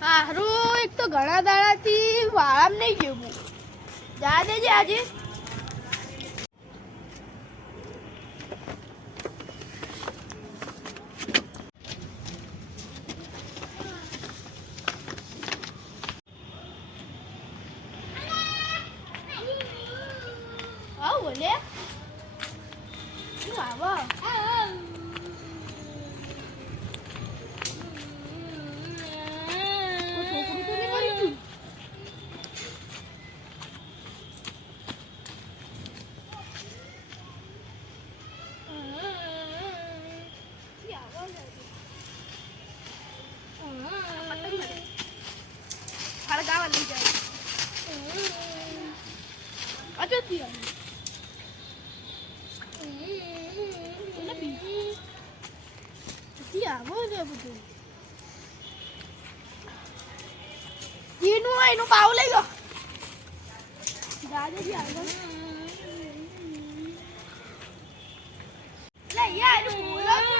હારું એક તો ઘણા દાડાથી વાળામ નહીં ગયું હું જા દેજે આજે બોલે આવો? અજો થી થી આવો ને બધું એનું એનું પાવ લઈ લો દાદાજી આગળ લે યાર એનું બોલો તો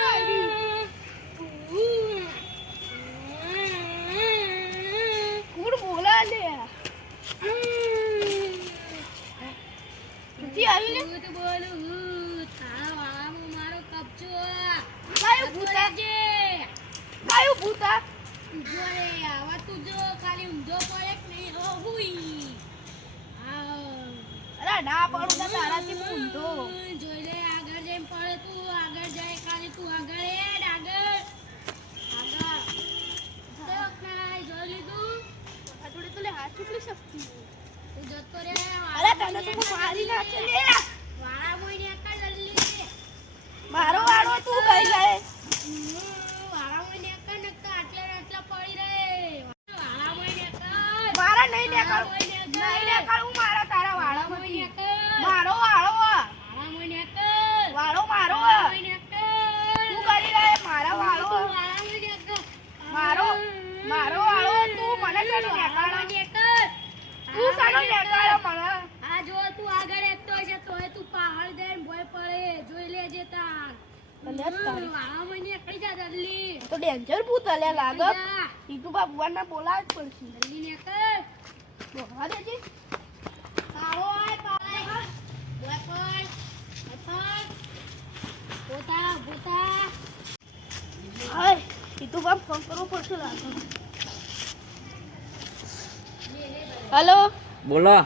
કોણ બોલા લે થી આવી લે ભૂત બોલું તારા વાળામાં મારો કબજો કાયું ભૂતા જે કાયું ભૂતા જો રે આવા તું જો ખાલી ઊંધો પડે કે નહીં હો હુઈ આવ. અરે ના પડું તો તારાથી હું ઊંધો જોઈ લે આગળ જેમ પડે તું આગળ જાય ખાલી તું આગળ હેડ આગળ આગળ તો કાંઈ જોઈ લીધું આ જોડે તો લે હાથ ચૂકલી શકતી તું જતો રે અરે તને તો હું મારી નાખે લે વાળા મોઈને આકા જલ્દી મારો વાળો તું કઈ જાય વાળા મોઈને આકા નકતા આટલા ને આટલા પડી રહે વાળા મોઈને આકા મારા નહીં દેખાડું નહીં દેખાડું મારા તારા વાળો મોઈને નથી આકા મારો વાળો આ. વાળા મોઈને આકા વાળો મારો વાળા આ. મોઈને આકા તું કરી રહે મારા વાળો આ. વાળા મોઈને આકા મારો મારો વાળો આ. તું મને કનો વાળા દેખાડો મોઈને આકા તું કનો દેખાડો મને આ જો તું આગળ એકતો છે તોય તું પહાડ જઈને ભોય પડે જોઈ લેજે તાર અલે તારી. વાળા મોઈને એકડી જા જલ્દી તો ડેન્જર ભૂત અલ્યા લાગે. ઈટુ બાબુઆને બોલાવ જ પડશે. જલ્દી નીકળ. બોલવા દેજે આવો આય પડ. ભોય પોતા ભૂતા હાય ઈટુ બા ફોન કરવો પડશે લાગે. હેલો? બોલો.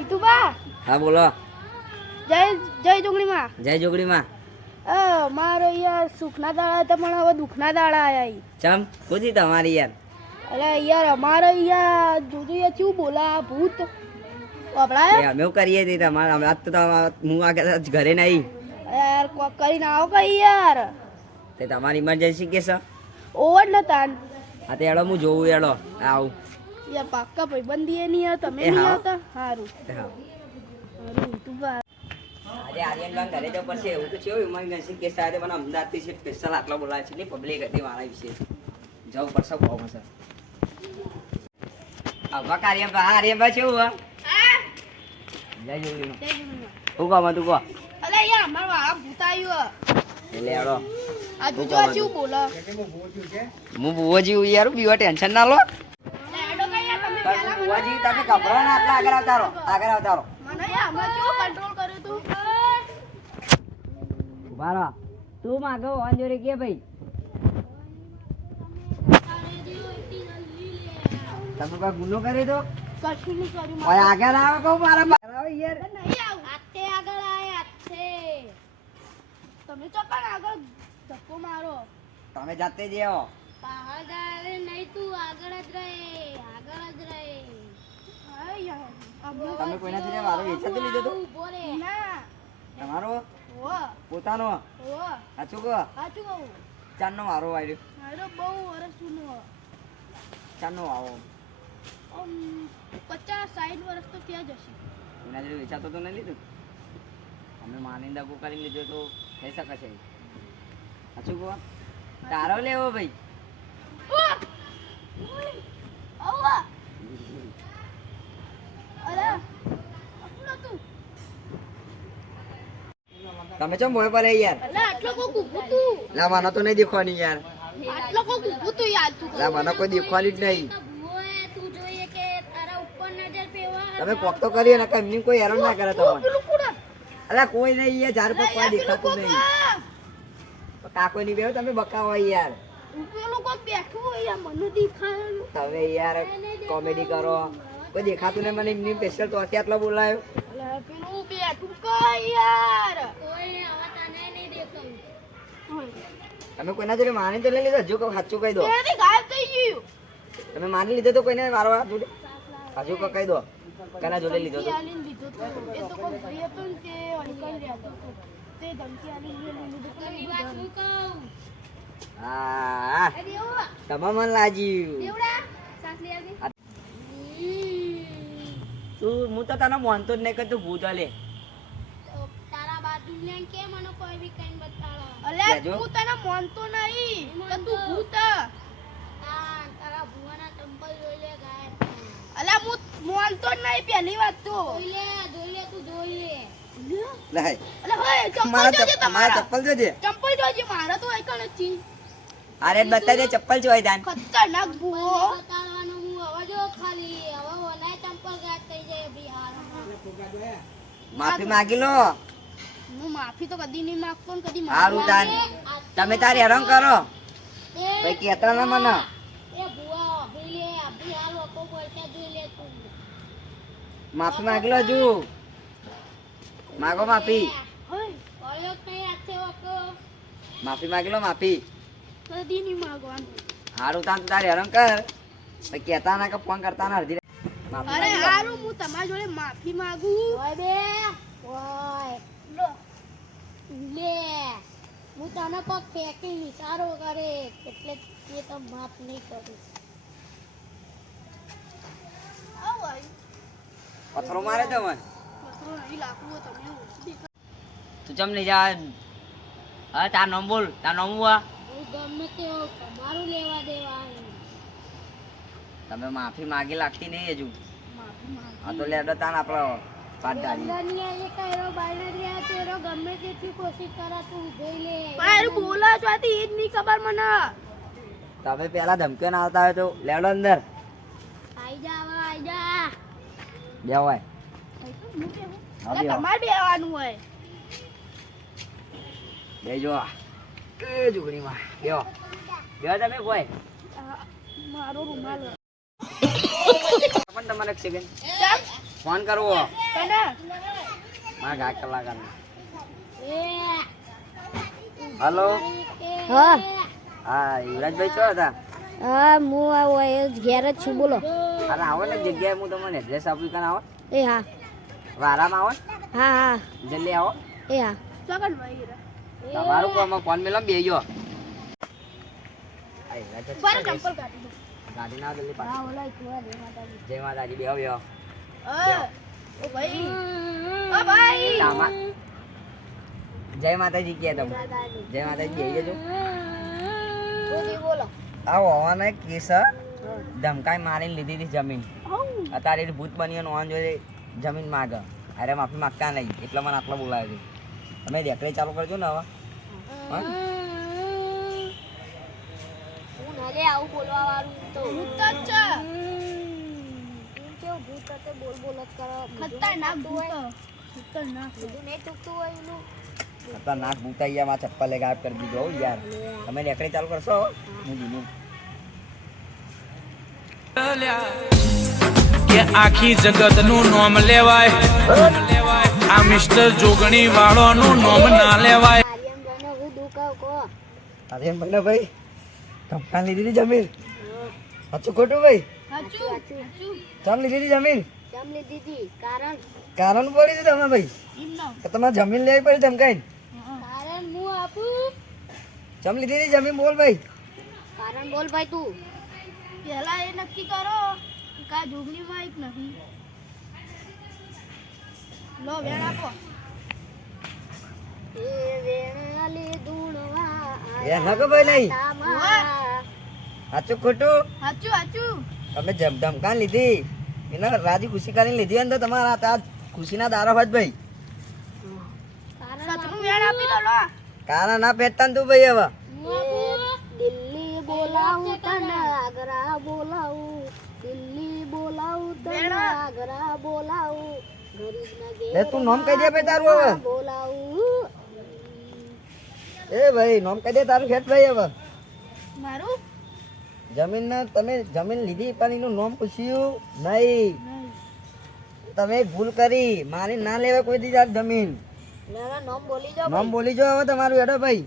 ઈટુ બા? હા બોલો. જય જય જોગણીમાં. જય જોગડીમાં અ મારો યાર સુખના દાડા હતા પણ હવે દુઃખના દાડા આયા ઈ. ચમ ખુશી તમારી યાર. અરે યાર અમારે યાર જોજો યાર શું બોલા ભૂત. વપરાય? અમે કરીએ છીએ તમારે હમણાં તો હું આગળ જ ઘરે નહીં. યાર કોક કરીને આવો કઈ યાર. તે તમારી ઇમરજન્સી કે છે ઓવર ન તાન. હા તે એડો હું જોઉં એડો આવું. યાર પાક્કા ભાઈબંધી એ નહીં તમે નહીં આવતા? સારું હા. સારું તું આજે આર્યન બાંગ ઘરે જવું પડશે એવું તો છે ઇમરજન્સી કે આવે મને અમદાવાદથી છે સ્પેશિયલ આટલો બોલાવે છે એટલી પબ્લિક હતી મારા વિશે. જવું પડશે બહુ મજા. આવા કાર્યભા આર્યભા છે એવું જય જોગણીમાં. શું કામ હતું કહો? અલે યાર મારો આ ભૂત આવ્યું એટલે એડો આ જોજો આ કેવું બોલે. હું બુવાજી યાર બીવા ટેન્શન ના લો. હેડો તમે ગભરાવો ના આટલા આગળ આવતા આગળ આવતા મને યાર કેવું કંટ્રોલ કર્યું તું માગો અંજોરી કે ભાઈ. તમે કોઈ ગુનો કરી દો કશું નહીં કર્યું ઓય આગળ આવો કહું મારા બહાર યાર નહીં આવું આતે આગળ આયા છે તમે ચોક્કસ આગળ ધક્કો મારો. તમે જાતે જ આવો. પહાડ આવે નહીં તું આગળ જ રહે આગળ જ રહે. તમે કોઈનાથી મારો વેચાતો લીધો તો? ના તમારો? પોતાનો? સાચું કહો? સાચું કહું. ચારનો મારો આવ્યો મારો બહુ વર્ષ જૂનો. આવો આમ પચાસ સાઠ વર્ષ તો ત્યાં જ હશે. એના જોડે વેચાતો તો નહીં લીધું? અમે માનિંદા કો કરી લીધો તો થઈ શકે છે. સાચું કહો? તારો લેવો ભાઈ આવા અરે આપણો તું તમે ચમ ભોય પર યાર આટલો કો તું. લા મને તો નહીં દેખવાની યાર. આટલો કોક ઊભું તું કોઈ અલા, મને કોઈ દેખવાની જ નહીં. તો તું કે તમે કોક તો કરીએ ને એમની કોઈ હેરાન ના કરે તમને પેલું અલા કોઈ નહીં યાર ઝાડ પર કોઈ દેખાતું કોક નહીં. કાકો ની બેહો તમે બકાવો યાર. યાર તમે યાર કોમેડી કરો. કોઈ દેખાતું નહીં મને એમની સ્પેશિયલ તો આટલો બોલાયો. પેલું બેઠું કઈ યાર કોઈ હવે તને નહીં દેખાયું તમે કોઈના જોડે માની તો લઈ લીધો? હજુ કહું સાચું કહી દો. ત્યાંથી ગાયબ થઈ ગયું. તમે માની લીધો તો કોઈને મારો હાથ જોડે? હજુ કહું કહી દો. કોના જોડે લીધો તો? એ તો કોઈ ભાઈ હતો ને તે અંકલ રહેતો હતો? તે ધમકી આલીને લીધો તો તને વાત હું કહું? હા. એ દેવો તમા મન લાગ્યું. દેવડા સાસ લઈ આવજે તું હું તો તને માનતો જ નહીં કે તું ભૂત હલે તારા બાજુ ને કે મને કોઈ બી કઈ બતાડો અલ્યા હું તને માનતો નહીં કે તું ભૂત. તારા ભુવાના ચંપલ જોઈ લે ગાયબ. અલ્યા હું માનતો જ નહીં પહેલી વાત તો. જોઈ લે જોઈ લે તું જોઈ લે. લાય અલ્યા હોય. ચંપલ જોજે તમારા. ચંપલ જોજે મારા તો એક નથી. અરે બતાવી દે ચપ્પલ જોઈ દાન ખતરનાક ભૂવો. બતાડવાનું હું હવે જો ખાલી હવે માફી માગી લો. હું માફી તો કદી નહીં માગતો ને કદી સારું તાર તમે તારે હેરાન કરો. ભાઈ કહેતા ના મને. માફી માગી લો હજુ માગો માફી. માફી માગી લો માફી. કદી નહીં માંગવાનું. સારું તારે હેરાન કર. ભાઈ કહેતા ના કે ફોન કરતા ના અડધી અરે હારું હું તમારા જોડે માફી માંગુ. ઓય બે ઓય. લો. લે. હું તને પગ ફેંકી વિચારો કરે એટલે તે તો માફ નહીં કરું. પથરો મારે તો મને પથરો નહીં લાકડું. તું ચમ નહીં જા. હા તાર નામ બોલ તાર નામ હું આ? ગમે તે હોઉં, તમારું લેવા દેવા. તમે માફી માગી લાગતી નહીં હજુ. આ તો લેડો તાન આપણો તેરો ગમે તેટલી કોશિશ કરે તું જોઈ લે. મારું બોલા છો આથી એ જ નહીં ખબર મને. તમે પેલા ધમકીઓ ના આવતા હોય તો લેડો અંદર. આઈ જા આઈ જા. હોય. તમારે બેવાનું બેજો બેહો તમે કોઈ. મારો રૂમાલ. પણ તમારે એક સેકન્ડ ફોન કરવો. મારા ઘા કલાકાર હલો? હા. હા યુવરાજભાઈ છો હતા? હા હું આવો એ ઘેર જ છું બોલો. અરે આવો ને જગ્યાએ હું તમને એડ્રેસ આપું કાન આવો? એ હા. વારામાં આવો હા હા. જલ્દી આવો. એ હા. તમારું કોમ ફોન મેલો બે ગયો પર ચંપલ કાઢી દો ગાડી ના જલ્દી પાછી. ઓલા કુવા જય માતાજી. જય માતાજી બેહો બેહો. ઓ ભાઈ. ઓ ભાઈ. તામા જય માતાજી કહે તમે જય માતાજી. બેહી જજો. બોલી બોલો. આ હોવાનો કેસ ધમકાઈ મારીને લીધી હતી જમીન. અત્યારે ભૂત બની અને ઓન જોડે જમીન માગે. અરે માફી માગતા નહીં. એટલે મને આટલો બોલાવ્યો છે. તમે દેખરે ચાલુ કરજો ને હવે. હા? નરે આવું બોલવા વાળું તો. ભૂત જ છે. કેવું ભૂત હતો બોલ બોલ જ કરો. ખતરનાક ભૂત. ખતરનાક બધું નહીં ચૂકતું હોય એનું. ખતરનાક ભૂત ભૂતાઈ માં ચપ્પલે ગાયબ કરી દીધો યાર. તમે લેકડી ચાલુ કરશો? હું દીધું કે આખી જગતનું નોમ લેવાય. આ મિસ્ટર જોગણી વાળોનું નોમ ના લેવાય. આર્યન ભાઈ દુખાવ કહો. ભાઈ ધમકાન લીધી હતી જમીન? સાચું ખોટું ભાઈ? ચમ લીધી હતી જમીન? કારણ? પડી છે તમે ભાઈ. તમારે જમીન લેવી પડી હું આપું? ચમ લીધી હતી જમીન બોલ ભાઈ. કારણ બોલ ભાઈ તું. પહેલા એ નક્કી કરો કા જોગણીમાં એક નથી. લો વેણ આપો. એ વેણાલી દૂણવા એ ના ભાઈ નહીં. સાચું ખોટું? સાચું સાચું તમે જમ ધમકાન લીધી? એના રાજી ખુશી કરીને લીધી ને તો તમારા આ ખુશીના દારા હોત ભાઈ. કારણ વેણ આપી દો લો. કાના ના પહેરતા તું ભાઈ હવે? દિલ્હી બોલાવું તને આગ્રા બોલાવું. દિલ્હી બોલાવું તને આગ્રા બોલાવું. તું નોમ કહી દે ભાઈ તારું હવે. બોલાવું. એ ભાઈ નોમ કહી દે તારું ખેત ભાઈ હવે. મારું? જમીન ને તમે જમીન લીધી પણ એનું નામ પૂછ્યું નહીં. તમે ભૂલ કરી. મારી ના લેવા કોઈ દીધા જમીન. નામ બોલી જાઓ બોલી હવે તમારું હેડો ભાઈ.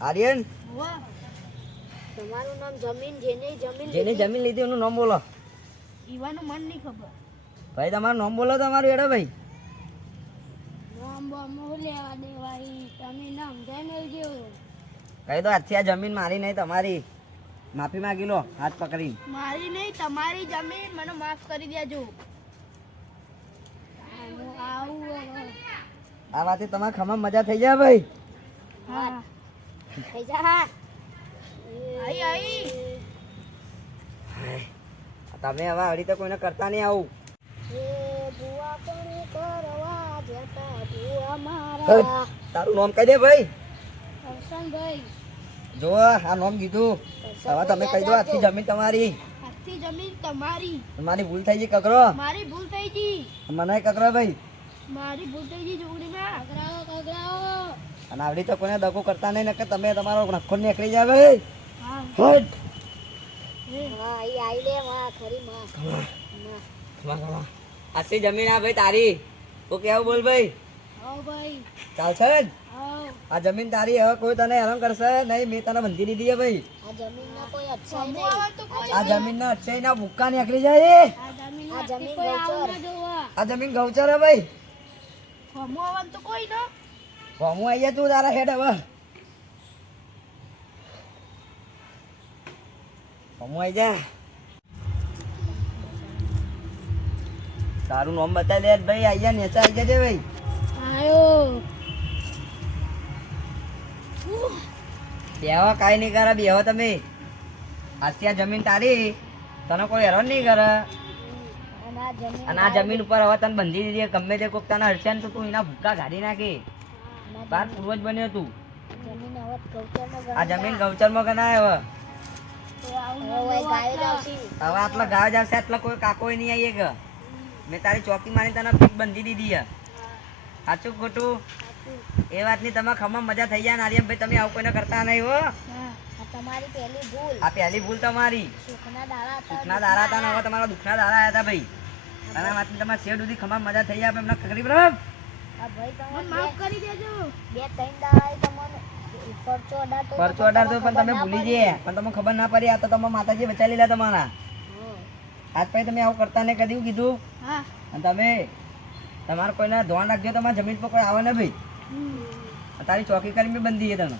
આર્યન? તમારું નામ જમીન જેને જમીન જેને જમીન લીધી એનું નામ બોલો. ઈવાનું મન નહીં ખબર. ભાઈ તમારું નામ બોલો તમારું હેડો ભાઈ. નામ બામ લેવા દેવાય? તમે નામ જેને લેજો કહી દો આજથી આ જમીન મારી નહીં તમારી. માફી માંગી લો હાથ પકડી મારી નહીં તમારી જમીન મને માફ કરી દેજો. આવું. આ વાતે તમારે ખમા મજા થઈ જાય ભાઈ. હા. થઈ જા આઈ આઈ. તમે હવે હળી તો કોઈને કરતા નહીં આવું. તારું નામ કહી દે ભાઈ. હર્ષણભાઈ જો આ નામ કીધું. હવે તમે કહી દો આખી જમીન તમારી. આજથી જમીન તમારી. તમારી ભૂલ થઈ ગઈ કકરો. મારી ભૂલ થઈ ગઈ. મને કકરો ભાઈ. મારી ભૂલ થઈ ગઈ જોડીમાં કકરાઓ કકરાઓ. અને આવડી તો કોઈને દગો કરતા નહીં ને કે તમે તમારો નખો નીકળી જાય ભાઈ. હા. હટ. હા. ઈ આઈ લે માં ખરી માં ખમા. આજથી જમીન આ ભાઈ તારી. તું કેવું બોલ ભાઈ? ચાલશે જ? આ જમીન તારી હવે કોઈ તને હેરાન કરશે? નહીં મેં તને બંધી દીધી હે ભાઈ. આ જમીન ના અચ્છે ના ના ભૂક્કા નીકળી જાય આ જમીન આ જમીન કોઈ આવું ગૌચર. ના જોવા. આ જમીન ગૌચર હે ભાઈ. સમો આવવાનું તો ના. તારા હેડ હવે. ફોમુ આવી જા. તારું નામ બતાવી દે ભાઈ આઈ જા નેચા આઈ જજે ભાઈ. બેહવા કાંઈ નહીં કરે બેહો તમે. આસિયા જમીન તારી તને કોઈ હેરાન નહીં કરે. અને આ જમીન અને આ જમીન ઉપર હવે તને બંધી દીધી ગમે તે કોક તને હડશે ને તો તું એના ભૂક્કા કાઢી નાખે. બાર પૂર્વજ બન્યો તું. જમીન હવે ગૌચરમાં આ જમીન ગૌચરમાં ગણાય હવે. હવે આટલા ગાયો જ આવશે આટલા કોઈ કાકો નહીં આવીએ કે. મેં તારી ચોકી મારી તને બંધી દીધી સાચું ખોટું? એ વાતની તમે ખમા મજા થઈ જાય નારિયમ ભાઈ તમે આવું કોઈને કરતા નહીં હો. તમારી પહેલી ભૂલ. આ પહેલી ભૂલ તમારી. સુખના દારા હતા દુઃખના દારા હતા ને હવે તમારા દુઃખના દારા હતા ભાઈ. અને આ વાતની તમારે શેર સુધી ખમા મજા થઈ જાય એમને તકલીફ રહે આ ભાઈ તમે માફ કરી દેજો. બે ત્રણ દાડા તમને પરચો અઢાર તો પણ તમે ભૂલી જઈએ પણ તમને ખબર ના પડી આ તો તમે માતાજી બચાવી લીધા તમારા. આજ પછી તમે આવું કરતા ને કદી કીધું? અને તમે તમારે કોઈને ધોન રાખજો તમારા જમીન પર કોઈ આવે ને ભાઈ. તારી ચોકી કરી મેં બંધી છે તને.